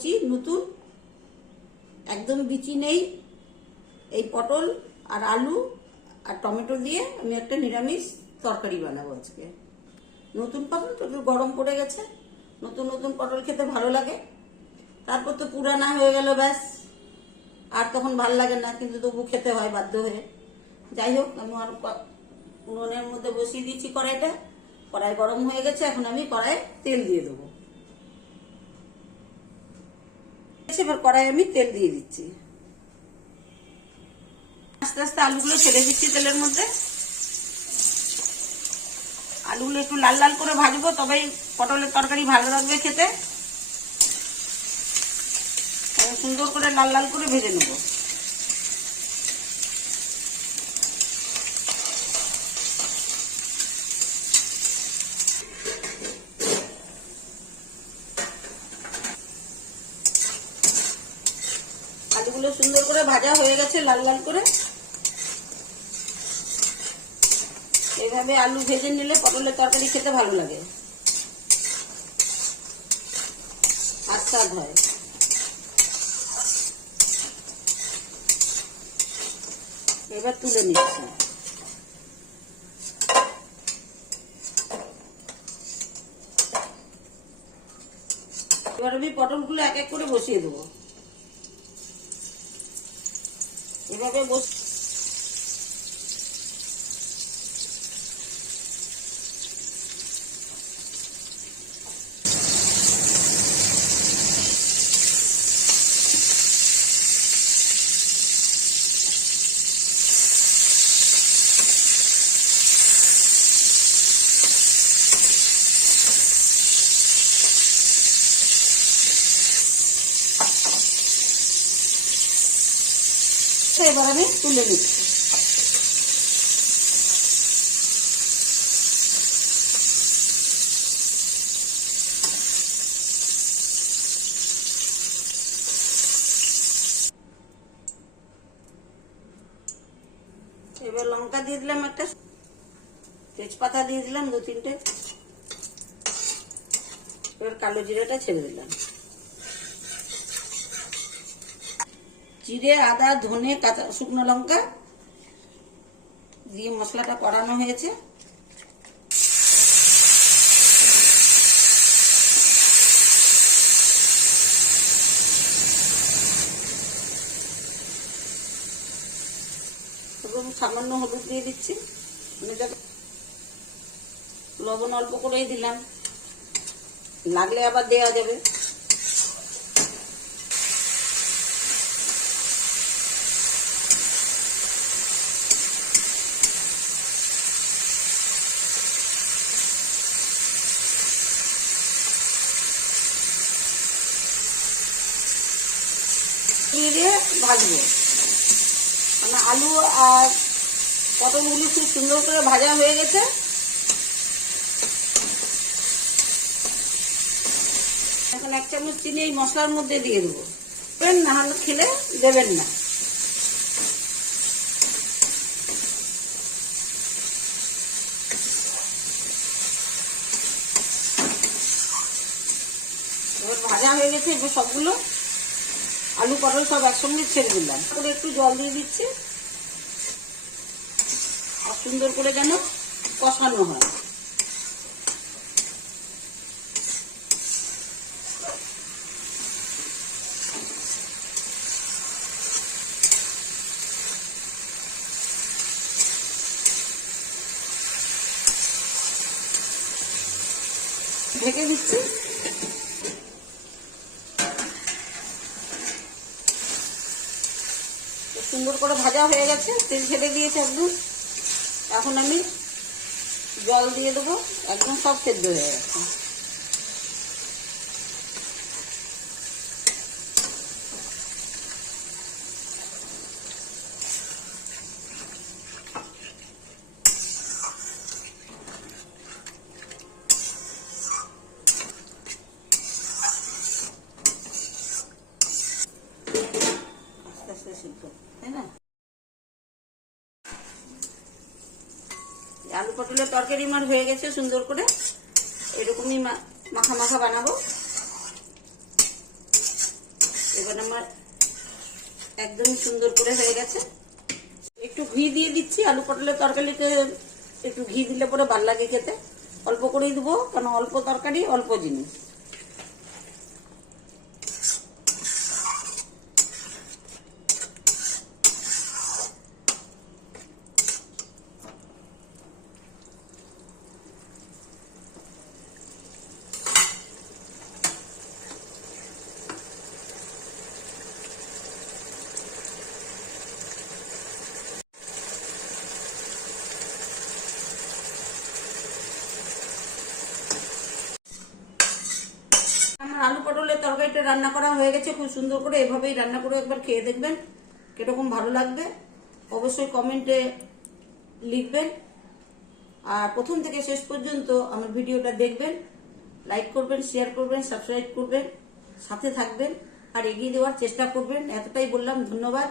কচি নতুন, একদম বিচি নেই। এই পটল আর আলু আর টমেটো দিয়ে আমি একটা নিরামিষ তরকারি বানাবো আজকে। নতুন পটল তো একটু গরম পড়ে গেছে, নতুন নতুন পটল খেতে ভালো লাগে। তারপর তো পুরানা হয়ে গেল, ব্যাস আর তখন ভাল লাগে না, কিন্তু তবু খেতে হয় বাধ্য হয়ে। যাই হোক, আমি আর উনুনের মধ্যে বসিয়ে দিচ্ছি কড়াইটা। কড়াই গরম হয়ে গেছে, এখন আমি কড়াই তেল দিয়ে দেবো। এবার কড়াই আমি তেল দিয়ে দিচ্ছি। আস্তে আস্তে আলুগুলো ছেড়ে দিচ্ছি তেলের মধ্যে। আলুগুলো একটু লাল লাল করে ভাজবো, তবেই পটলের তরকারি ভালো লাগবে খেতে। সুন্দর করে লাল লাল করে ভেজে নেব। আলুগুলো সুন্দর করে ভাজা হয়ে গেছে লাল লাল করে। এইভাবে আলু ভেজে নিলে পটলের তরকারি খেতে ভালো লাগে আর স্বাদ হয়। এবার তুলে নিচ্ছি। এবার আমি পটলগুলো এক এক করে বসিয়ে দেবো। এভাবে এবার আমি তুলে নিচ্ছি। এবার লঙ্কা দিয়ে দিলাম একটা, তেজপাতা দিয়ে দিলাম 2-3টে। এবার কালো জিরাটা ছেড়ে দিলাম। জিরে, আদা, ধনে, কাঁচা শুকনো লঙ্কা দিয়ে মশলাটা কড়ানো হয়েছে। এবং সামান্য হলুদ দিয়ে দিচ্ছি। লবণ অল্প করেই দিলাম, লাগলে আবার দেওয়া যাবে। দিয়ে ভাজবো, মানে আলু আর পটলগুলি খুব সুন্দর করে ভাজা হয়ে গেছে। এখন 1 চামচ চিনি এই মশলার মধ্যে দিয়ে দেবো। না হলে খেলে দেবেন না। এবার ভাজা হয়ে গেছে। এবার সবগুলো আলু পটল সব একসঙ্গে ছেড়ে দিলাম। করে একটু জল দিয়ে দিচ্ছি, আর সুন্দর করে যেন কষানো হয়। ঢেকে দিচ্ছি। সুন্দর করে ভাজা হয়ে গেছে, তেল ছেড়ে দিয়েছে একদম। এখন আমি জল দিয়ে দেবো, একদম সব সেদ্ধ হয়ে গেছে। আস্তে আস্তে সিদ্ধ, তাই না? আলু পটলের তরকারি আমার হয়ে গেছে সুন্দর করে। এরকমই মাখা মাখা বানাবো। এবার আমার একদমই সুন্দর করে হয়ে গেছে। একটু ঘি দিয়ে দিচ্ছি, আলু পটলের তরকারিতে একটু ঘি দিলে পরে ভালো লাগে খেতে। অল্প করেই দেবো, কারণ অল্প তরকারি অল্প জিনিস। আমার আলু পটলের তরকারিটা রান্না করা হয়ে গেছে খুব সুন্দর করে। এভাবেই রান্না করে একবার খেয়ে দেখবেন কিরকম ভালো লাগবে, অবশ্যই কমেন্টে লিখবেন। আর প্রথম থেকে শেষ পর্যন্ত আমার ভিডিওটা দেখবেন, লাইক করবেন, শেয়ার করবেন, সাবস্ক্রাইব করবেন, সাথে থাকবেন আর এগিয়ে দেওয়ার চেষ্টা করবেন। এতটাই বললাম, ধন্যবাদ।